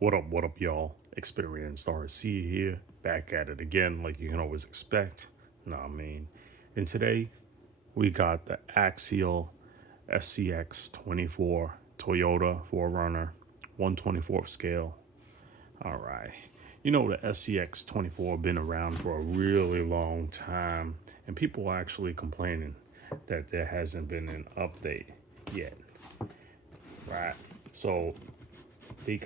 What up, y'all? Experienced RC here, back at it again, like you can always expect. Nah, I mean, and today we got the Axial SCX24 Toyota 4Runner, 1/24th scale. All right. You know, the SCX24 been around for a really long time, and people are actually complaining that there hasn't been an update yet, right? So they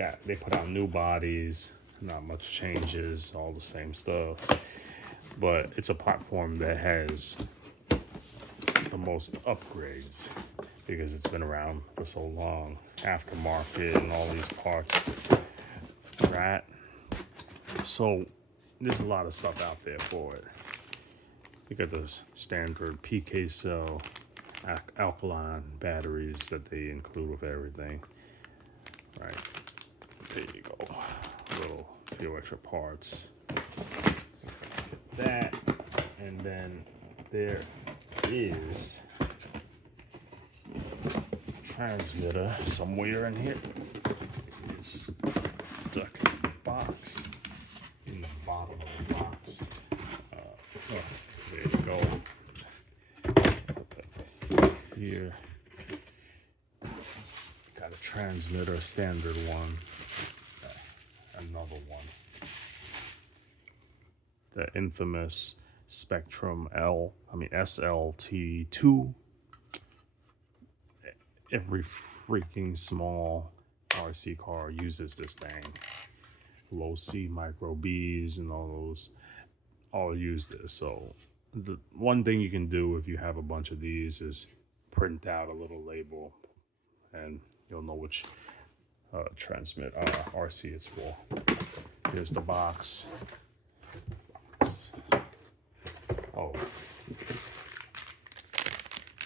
put out new bodies, not much changes, all the same stuff. But it's a platform that has the most upgrades because it's been around for so long. Aftermarket and all these parts, right? So there's a lot of stuff out there for it. You got this standard PK cell alkaline batteries that they include with everything, right? There you go. Little few extra parts. That, and then there is transmitter somewhere in here. It's stuck in the box, in the bottom of the box. There you go. Put that here. Got a transmitter, standard one. Another one. The infamous Spectrum SLT2. Every freaking small RC car uses this thing. Low C, micro Bs, and all those all use this. So the one thing you can do if you have a bunch of these is print out a little label, and you'll know which RC it's for. Here's the box. Oh,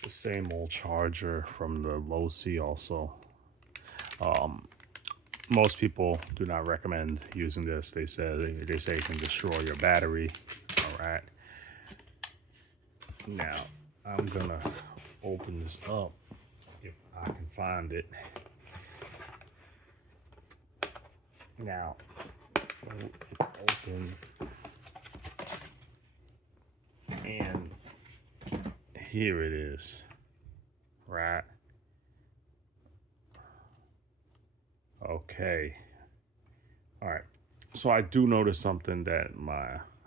the same old charger from the low C also. Most people do not recommend using this. They say it can destroy your battery. All right. Now I'm gonna open this up if I can find it. Now it's open, and here it is, right? Okay. All right. So I do notice something that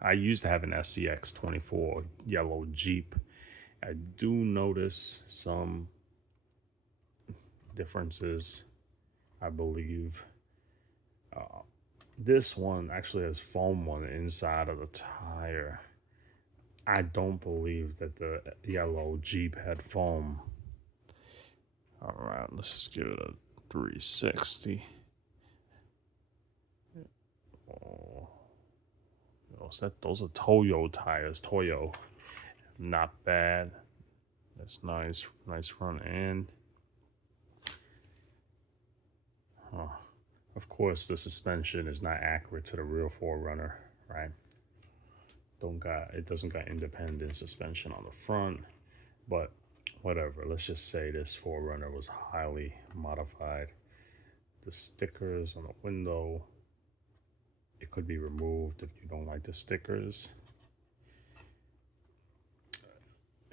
I used to have an SCX24 yellow Jeep. I do notice some differences, I believe. This one actually has foam on the inside of the tire. I don't believe that the yellow Jeep had foam. All right, let's just give it a 360. Oh, those are Toyo tires. Toyo, not bad. That's nice front end. Of course, the suspension is not accurate to the real 4Runner, right? It doesn't got independent suspension on the front, but whatever. Let's just say this 4Runner was highly modified. The stickers on the window, it could be removed if you don't like the stickers.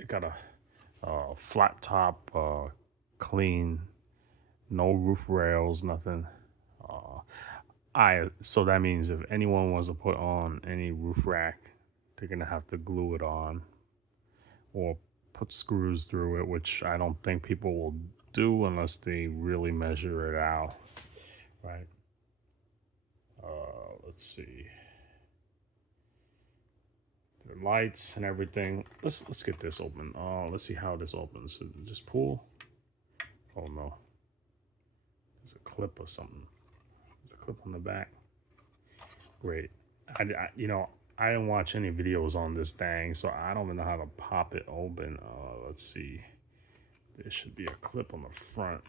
It got a flat top, clean, no roof rails, nothing. So that means if anyone wants to put on any roof rack, they're gonna have to glue it on or put screws through it, which I don't think people will do unless they really measure it out, right? Let's see. The lights and everything. Let's get this open. Let's see how this opens. Just pull. Oh no. There's a clip or something. There's a clip on the back. Great. I didn't watch any videos on this thing, so I don't even know how to pop it open. Let's see. There should be a clip on the front.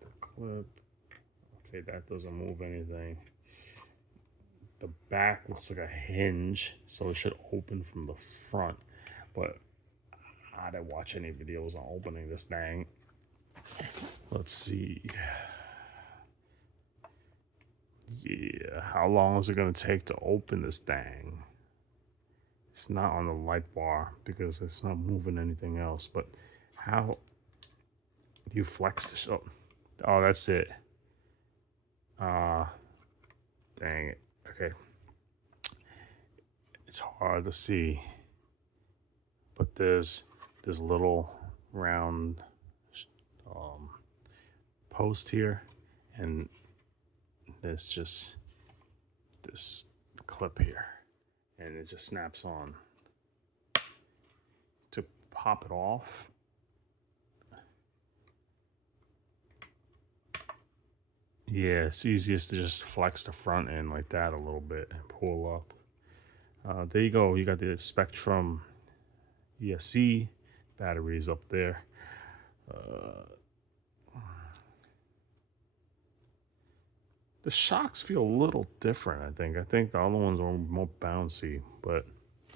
The clip. Okay, that doesn't move anything. The back looks like a hinge, so it should open from the front. But I didn't watch any videos on opening this thing. Let's see. Yeah, how long is it gonna take to open this thing? It's not on the light bar because it's not moving anything else, but how do you flex this up? Oh, that's it. Dang it. Okay. It's hard to see, but there's this little round post here, and there's just this clip here, and it just snaps on. To pop it off, yeah, it's easiest to just flex the front end like that a little bit and pull up. There you go. You got the Spectrum ESC batteries up there. The shocks feel a little different, I think. I think the other ones are more bouncy, but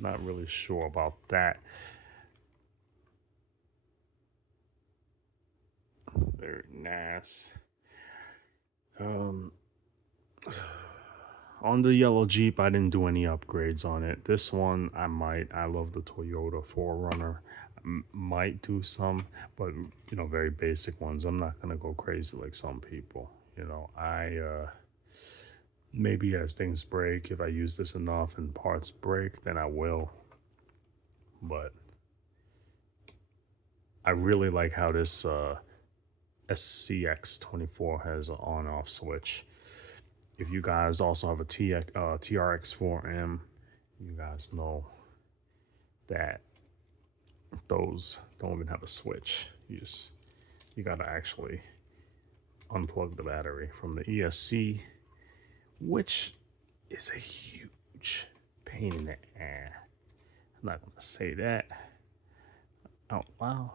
not really sure about that. Very nice. On the yellow Jeep, I didn't do any upgrades on it. This one, I might. I love the Toyota 4Runner. Might do some, but, you know, very basic ones. I'm not going to go crazy like some people. You know, maybe as things break, if I use this enough and parts break, then I will. But I really like how this SCX24 has an on-off switch. If you guys also have a TRX4M, you guys know that those don't even have a switch. You gotta actually unplug the battery from the ESC, which is a huge pain in the ass. I'm not gonna say that out loud.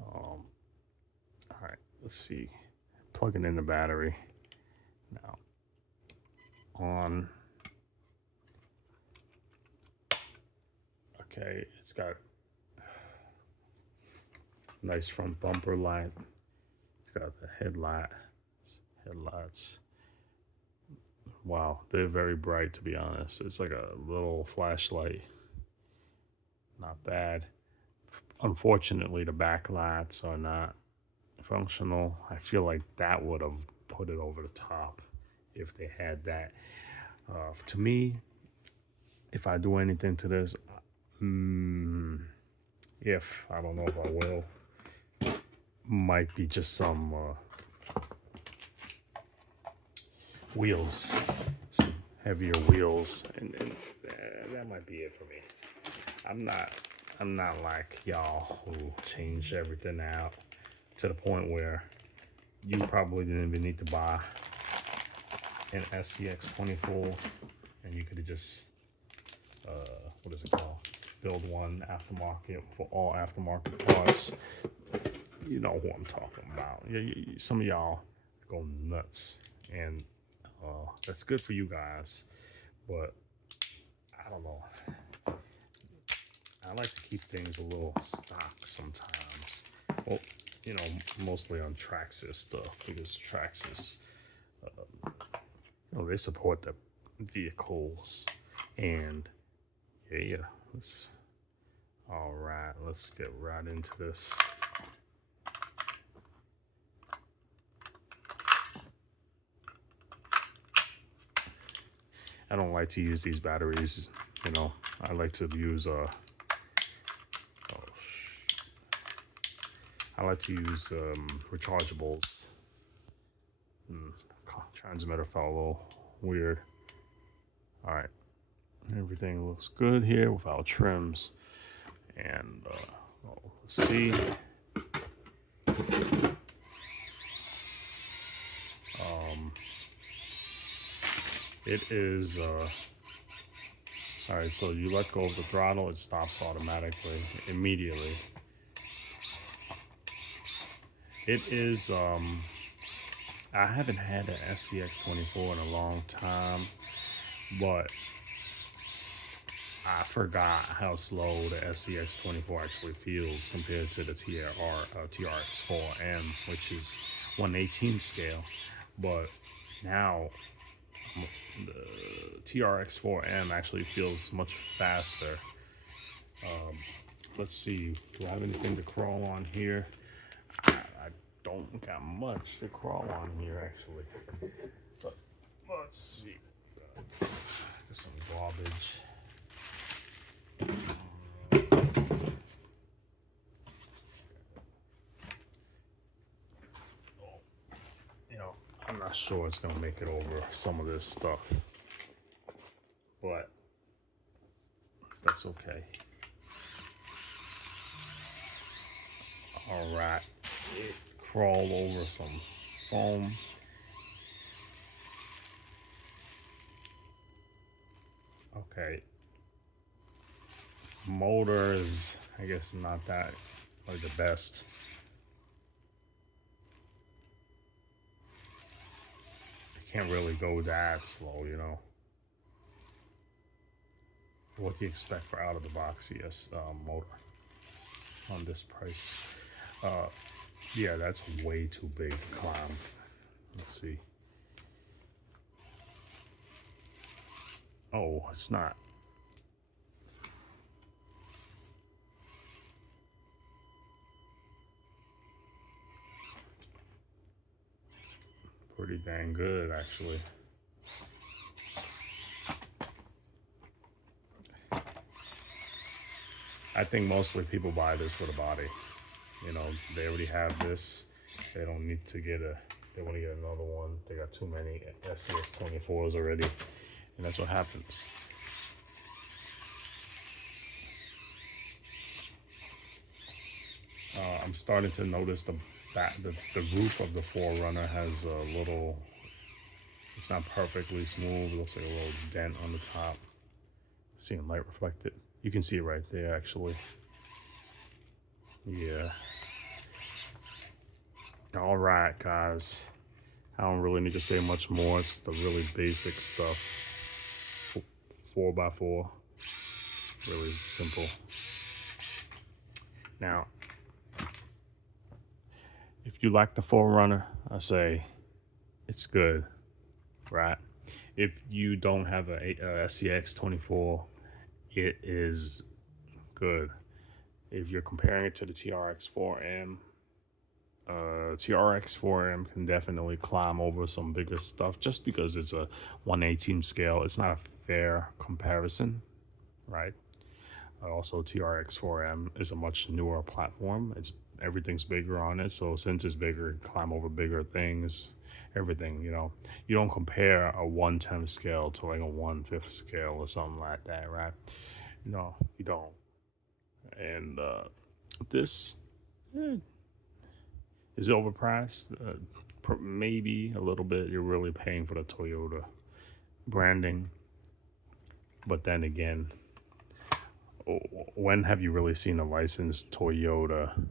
All right, let's see. Plugging in the battery now. On. Okay, it's got nice front bumper light. It's got the headlights. Wow, they're very bright, to be honest. It's like a little flashlight. Not bad. Unfortunately, the backlights are not functional. I feel like that would have put it over the top if they had that. To me, if I do anything to this, I don't know if I will, might be just some wheels, some heavier wheels, and that might be it for me. I'm not like y'all who change everything out to the point where you probably didn't even need to buy an SCX24, and you could have just what is it called? Build one aftermarket for all aftermarket parts. You know who I'm talking about. Some of y'all go nuts, and that's good for you guys, but I don't know. I like to keep things a little stock sometimes. Well, you know, mostly on Traxxas stuff, because Traxxas, you know, they support the vehicles, and yeah. All right, let's get right into this. I don't like to use these batteries, you know. I like to use rechargeables. Transmitter felt a little weird. All right, everything looks good here without trims, and let's see. It is all right, so you let go of the throttle, it stops automatically immediately. It is I haven't had an SCX24 in a long time, but I forgot how slow the SCX24 actually feels compared to the TRX4M, which is 1/18 scale. But now the TRX4M actually feels much faster. Let's see, do I have anything to crawl on here? I don't got much to crawl on here actually. But let's see. Some garbage. You know, I'm not sure it's gonna make it over some of this stuff, but that's okay. All right, it crawled over some foam. Okay, motor is, I guess, not that like the best. You can't really go that slow, you know. What do you expect for out of the box ES motor on this price? Yeah, that's way too big to climb. Let's see. Oh, it's not. Pretty dang good, actually. I think mostly people buy this for the body. You know, they already have this. They don't need to get they want to get another one. They got too many SCX24s already. And that's what happens. I'm starting to notice the roof of the 4Runner has a little, it's not perfectly smooth. It looks like a little dent on the top. Seeing light reflected. You can see it right there, actually. Yeah. All right, guys. I don't really need to say much more. It's the really basic stuff. 4x4. Really simple. Now, if you like the 4Runner, I say it's good, right? If you don't have a SCX24, it is good. If you're comparing it to the TRX4M, TRX4M can definitely climb over some bigger stuff just because it's a 1/18 scale. It's not a fair comparison, right? Also, TRX4M is a much newer platform. Everything's bigger on it, so since it's bigger, it can climb over bigger things. Everything, you know, you don't compare a 1/10 scale to like a 1/5 scale or something like that, right? No, you don't. And this is overpriced. Maybe a little bit. You're really paying for the Toyota branding, but then again, when have you really seen a licensed Toyota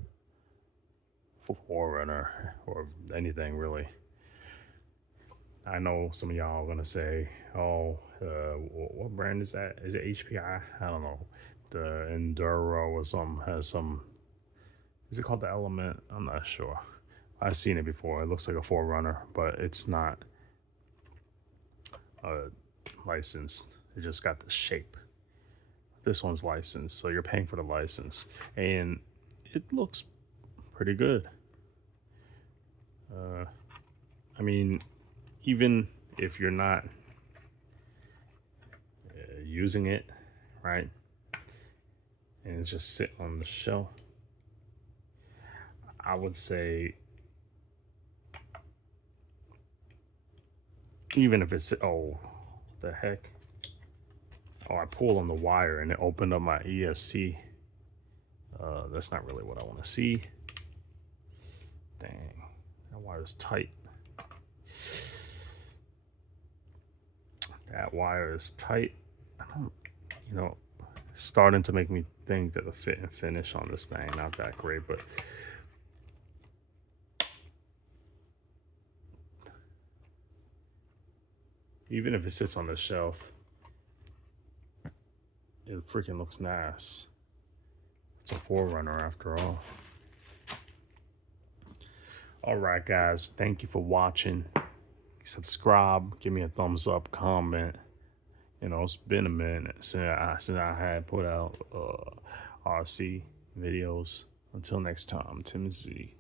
4Runner or anything really? I know some of y'all are gonna say, "Oh, what brand is that? Is it HPI? I don't know. The Enduro or something has some. Is it called the Element? I'm not sure. I've seen it before. It looks like a 4Runner, but it's not licensed. It just got the shape. This one's licensed, so you're paying for the license, and it looks pretty good. I mean, even if you're not using it, right, and it's just sitting on the shelf, I would say, even if it's, oh, the heck. Oh, I pulled on the wire and it opened up my ESC. That's not really what I want to see. Dang, that wire's tight. That wire is tight. I don't, you know, starting to make me think that the fit and finish on this thing not that great, but even if it sits on the shelf, it freaking looks nice. It's a 4Runner after all. All right, guys. Thank you for watching. Subscribe. Give me a thumbs up. Comment. You know, it's been a minute since I had put out RC videos. Until next time, Tim Z.